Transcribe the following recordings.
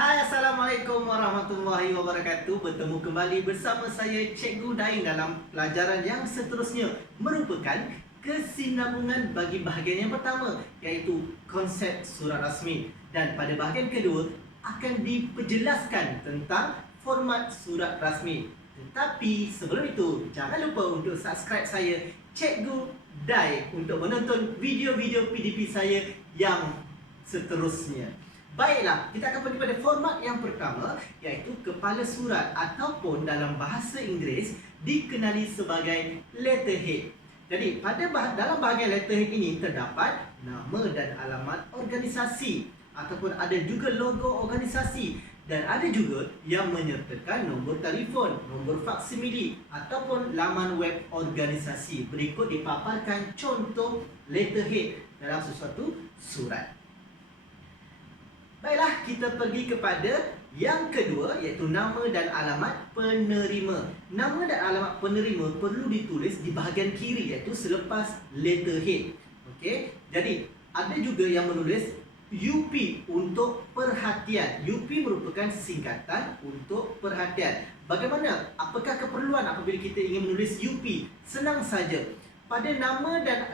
Hai, Assalamualaikum warahmatullahi wabarakatuh. Bertemu kembali bersama saya Cikgu Dain dalam pelajaran yang seterusnya merupakan kesinambungan bagi bahagian yang pertama, iaitu konsep surat rasmi. Dan pada bahagian kedua akan diperjelaskan tentang format surat rasmi. Tetapi sebelum itu, jangan lupa untuk subscribe saya Cikgu Dain untuk menonton video-video PDP saya yang seterusnya. Baiklah, kita akan pergi pada format yang pertama, iaitu kepala surat ataupun dalam bahasa Inggeris dikenali sebagai letterhead. Jadi, dalam bahagian letterhead ini terdapat nama dan alamat organisasi ataupun ada juga logo organisasi dan ada juga yang menyertakan nombor telefon, nombor faksimili ataupun laman web organisasi. Berikut dipaparkan contoh letterhead dalam sesuatu surat. Baiklah, kita pergi kepada yang kedua, iaitu nama dan alamat penerima. Nama dan alamat penerima perlu ditulis di bahagian kiri, iaitu selepas letterhead. Okey, jadi ada juga yang menulis UP untuk perhatian. UP merupakan singkatan untuk perhatian. Bagaimana? Apakah keperluan apabila kita ingin menulis UP? Senang saja.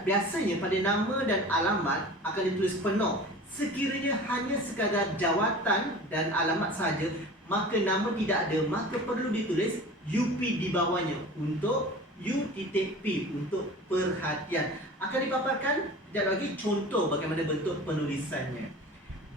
Biasanya pada nama dan alamat akan ditulis penuh. Sekiranya hanya sekadar jawatan dan alamat saja, maka nama tidak ada, maka perlu ditulis UP di bawahnya untuk U.P untuk perhatian. Akan dipaparkan sekejap lagi contoh bagaimana bentuk penulisannya.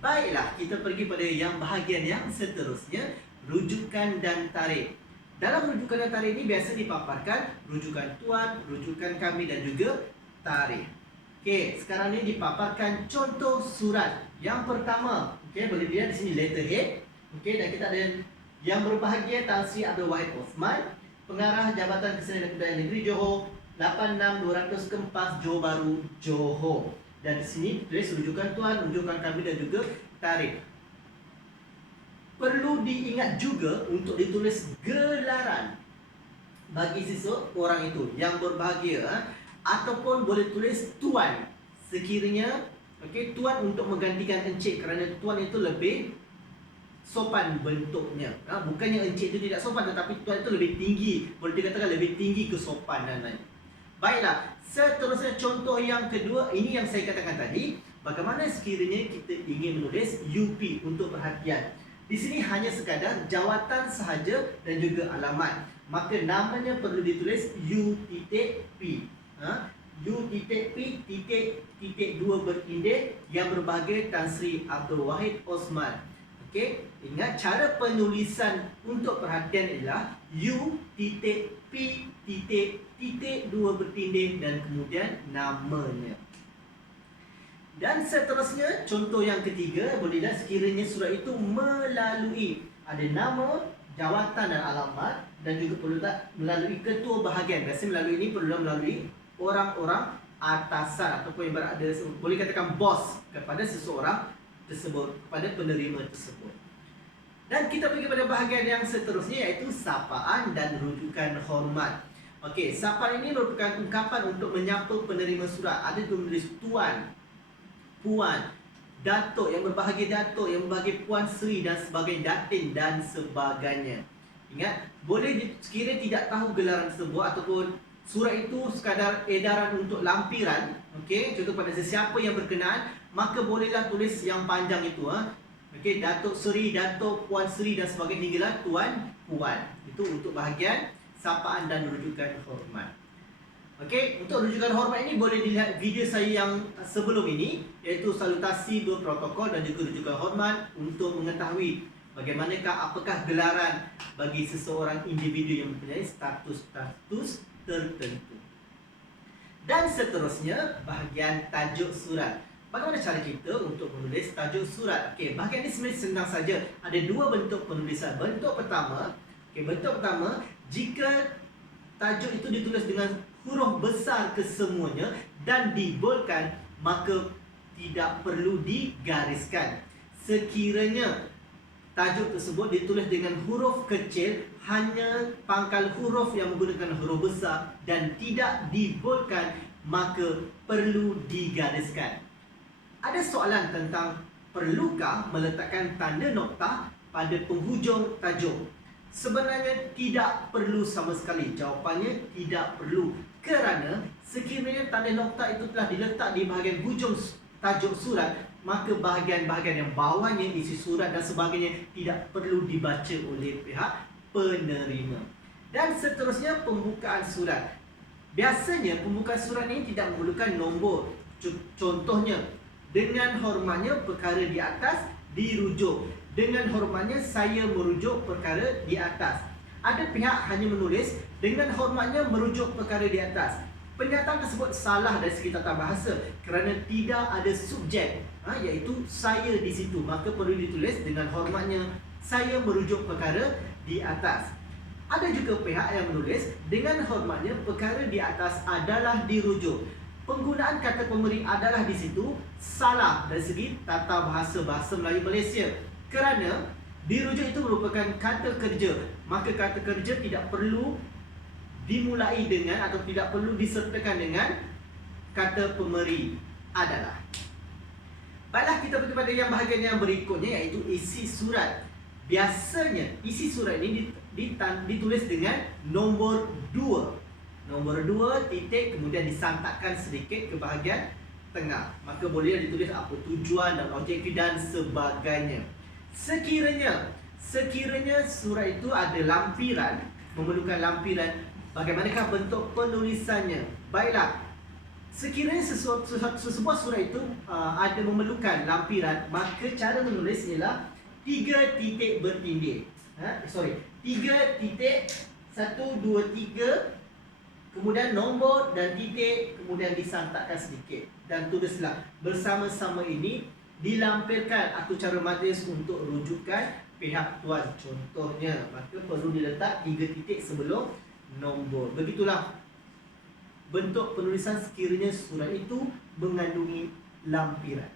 Baiklah, kita pergi pada yang bahagian yang seterusnya, rujukan dan tarikh. Dalam rujukan dan tarikh ini biasa dipaparkan rujukan tuan, rujukan kami dan juga tarikh. Okey, sekarang ni dipaparkan contoh surat. Yang pertama, okey, boleh dilihat di sini letterhead. Okey, dan kita ada yang berbahagia Tan Sri Abdul Wahid Osman, Pengarah Jabatan Kesenian dan Kebudayaan Negeri Johor, 86200 Kempas, Johor Bahru, Johor. Dan di sini tulis rujukan tuan, rujukan kami dan juga tarikh. Perlu diingat juga untuk ditulis gelaran bagi seseorang itu yang berbahagia. Ataupun boleh tulis tuan sekiranya tuan untuk menggantikan encik, kerana tuan itu lebih sopan bentuknya. Bukannya encik itu tidak sopan, tetapi tuan itu lebih tinggi, boleh dikatakan lebih tinggi kesopanannya. Baiklah, seterusnya contoh yang kedua, ini yang saya katakan tadi, bagaimana sekiranya kita ingin menulis UP untuk perhatian. Di sini hanya sekadar jawatan sahaja dan juga alamat, maka namanya perlu ditulis U.P U.P.P.2 berindih yang berbahagia Tan Sri Abdul Wahid Osman. Okey, ingat cara penulisan untuk perhatian ialah U.P.P.2 bertindih dan kemudian namanya. Dan seterusnya contoh yang ketiga, boleh lihat sekiranya surat itu melalui ada nama, jawatan dan alamat dan juga perlu tak melalui ketua bahagian. Biasanya melalui ini perlu melalui orang-orang atasan ataupun yang berada, boleh katakan bos kepada seseorang tersebut, kepada penerima tersebut. Dan kita pergi pada bahagian yang seterusnya, iaitu sapaan dan rujukan hormat. Okey, sapaan ini merupakan ungkapan untuk menyapa penerima surat. Ada tulis tuan, puan, datuk, yang berbahagia datuk, yang berbahagia puan Sri dan sebagainya, datin dan sebagainya. Ingat, boleh sekiranya tidak tahu gelaran tersebut ataupun surat itu sekadar edaran untuk lampiran, okey, contoh pada sesiapa yang berkenaan, maka bolehlah tulis yang panjang itu, okey, Datuk Seri, Datuk Puan Seri dan sebagainya hinggalah Tuan Puan. Itu untuk bahagian sapaan dan rujukan hormat. Okey, untuk rujukan hormat ini boleh dilihat video saya yang sebelum ini, iaitu salutasi berprotokol dan juga rujukan hormat untuk mengetahui bagaimanakah apakah gelaran bagi seseorang individu yang mempunyai status tertentu. Dan seterusnya bahagian tajuk surat. Bagaimana cara kita untuk menulis tajuk surat? Okey, bahagian ini sebenarnya senang saja. Ada dua bentuk penulisan. Bentuk pertama, jika tajuk itu ditulis dengan huruf besar kesemuanya dan diboldkan, maka tidak perlu digariskan. Sekiranya tajuk tersebut ditulis dengan huruf kecil, hanya pangkal huruf yang menggunakan huruf besar dan tidak diboldkan, maka perlu digariskan. Ada soalan tentang perlukah meletakkan tanda noktah pada penghujung tajuk. Sebenarnya tidak perlu sama sekali. Jawapannya tidak perlu. Kerana sekiranya tanda nokta itu telah diletak di bahagian hujung tajuk surat, maka bahagian-bahagian yang bawahnya, isi surat dan sebagainya tidak perlu dibaca oleh pihak penerima. Dan seterusnya, pembukaan surat. Biasanya pembukaan surat ini tidak memerlukan nombor. Contohnya, dengan hormatnya perkara di atas dirujuk. Dengan hormatnya saya merujuk perkara di atas. Ada pihak hanya menulis dengan hormatnya merujuk perkara di atas. Pernyataan tersebut salah dari segi tata bahasa kerana tidak ada subjek, iaitu saya di situ. Maka perlu ditulis dengan hormatnya saya merujuk perkara di atas. Ada juga pihak yang menulis dengan hormatnya perkara di atas adalah dirujuk. Penggunaan kata pemberi adalah di situ salah dari segi tata bahasa Melayu Malaysia. Kerana dirujuk itu merupakan kata kerja, maka kata kerja tidak perlu dimulai dengan atau tidak perlu disertakan dengan kata pemberi adalah. Baiklah, kita pergi pada yang bahagian yang berikutnya, iaitu isi surat. Biasanya isi surat ini ditulis dengan nombor 2. Nombor 2 titik, kemudian disantakkan sedikit ke bahagian tengah. Maka boleh ditulis apa tujuan dan objektif dan sebagainya. Sekiranya surat itu ada lampiran, memerlukan lampiran, bagaimanakah bentuk penulisannya? Baiklah, sekiranya sesebuah surat itu ada memerlukan lampiran, maka cara menulis ialah 3 titik bertindih. 3 titik, 1, 2, 3, kemudian nombor dan titik, kemudian disantakkan sedikit. Dan tulislah bersama-sama ini dilampirkan atau cara majlis untuk rujukan pihak tuan. Contohnya, maka perlu diletak 3 titik sebelum nombor. Begitulah bentuk penulisan sekiranya surat itu mengandungi lampiran.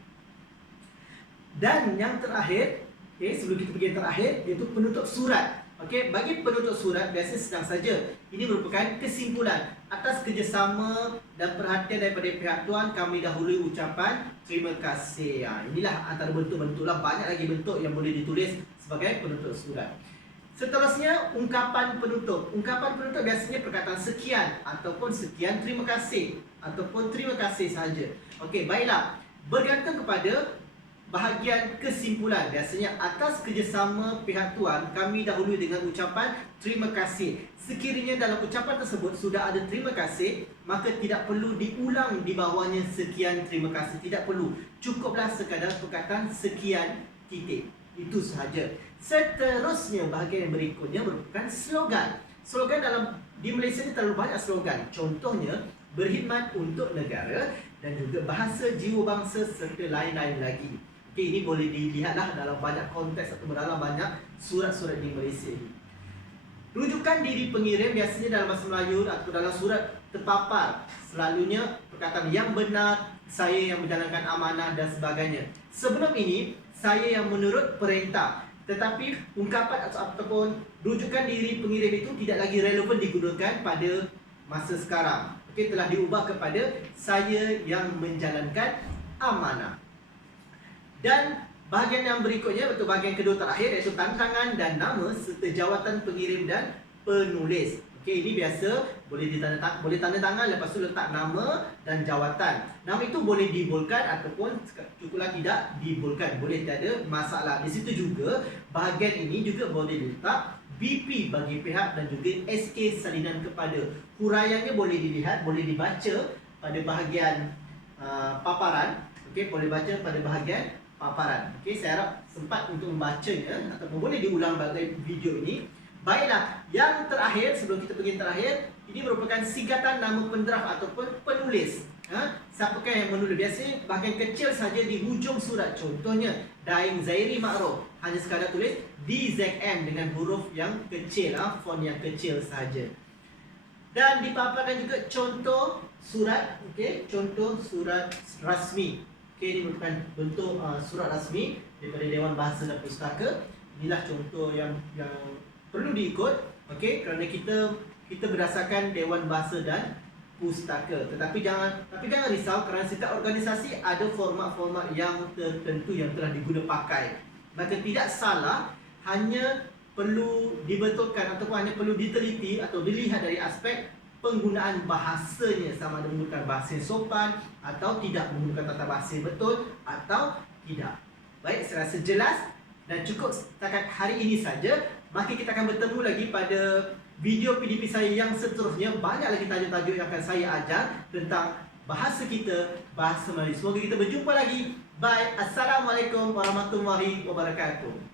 Dan yang terakhir, sebelum kita pergi yang terakhir, iaitu penutup surat. Bagi penutup surat biasa sedang saja. Ini merupakan kesimpulan atas kerjasama dan perhatian daripada pihak tuan. Kami dahului ucapan terima kasih. Inilah antara bentuk-bentuklah, banyak lagi bentuk yang boleh ditulis sebagai penutup surat. Seterusnya, ungkapan penutup. Ungkapan penutup biasanya perkataan sekian ataupun sekian terima kasih ataupun terima kasih sahaja. Baiklah. Bergantung kepada bahagian kesimpulan. Biasanya atas kerjasama pihak tuan, kami dahului dengan ucapan terima kasih. Sekiranya dalam ucapan tersebut sudah ada terima kasih, maka tidak perlu diulang di bawahnya sekian terima kasih. Tidak perlu. Cukuplah sekadar perkataan sekian titik. Itu sahaja. Seterusnya, bahagian yang berikutnya merupakan slogan. Slogan di Malaysia ni terlalu banyak slogan. Contohnya, berkhidmat untuk negara dan juga bahasa jiwa bangsa serta lain-lain lagi. Ini boleh dilihatlah dalam banyak konteks atau dalam banyak surat-surat di Malaysia ini. Rujukan diri pengirim biasanya dalam bahasa Melayu atau dalam surat terpapar selalunya perkataan yang benar, saya yang menjalankan amanah dan sebagainya. Sebelum ini, saya yang menurut perintah. Tetapi ungkapan ataupun rujukan diri pengirim itu tidak lagi relevan digunakan pada masa sekarang. Telah diubah kepada saya yang menjalankan amanah. Dan bahagian yang berikutnya, betul bahagian kedua terakhir, iaitu tantangan dan nama serta jawatan pengirim dan penulis. Ini biasa boleh tanda tangan, lepas tu letak nama dan jawatan. Nama itu boleh dibolkan ataupun cukuplah tidak dibolkan, boleh, tiada masalah. Di situ juga bahagian ini juga boleh diletak BP bagi pihak dan juga SK salinan kepada. Huraiannya boleh dilihat, boleh dibaca pada bahagian paparan. Boleh baca pada bahagian paparan. Saya harap sempat untuk membacanya ataupun boleh diulang balik video ini. Baiklah, yang terakhir, sebelum kita pergi yang terakhir, ini merupakan singkatan nama pendraft ataupun penulis. Siapakah yang menulis? Biasanya bahagian kecil saja di hujung surat. Contohnya, Daim Zairi Ma'ruf. Hanya sekadar tulis DZM dengan huruf yang kecil, font yang kecil saja. Dan dipaparkan juga contoh surat, contoh surat rasmi. Ini merupakan bentuk surat rasmi daripada Dewan Bahasa dan Pustaka. Inilah contoh yang perlu diikut, kerana kita berdasarkan Dewan Bahasa dan Pustaka. Tetapi jangan risau, kerana setiap organisasi ada format-format yang tertentu yang telah diguna pakai. Maka tidak salah hanya perlu dibetulkan ataupun hanya perlu diteliti atau dilihat dari aspek penggunaan bahasanya, sama ada menggunakan bahasa yang sopan atau tidak, menggunakan tata bahasa yang betul atau tidak. Baik, saya rasa jelas dan cukup setakat hari ini saja. Maka kita akan bertemu lagi pada video PDP saya yang seterusnya. Banyak lagi tajuk-tajuk yang akan saya ajar tentang bahasa kita, bahasa Melayu. Semoga kita berjumpa lagi. Bye. Assalamualaikum warahmatullahi wabarakatuh.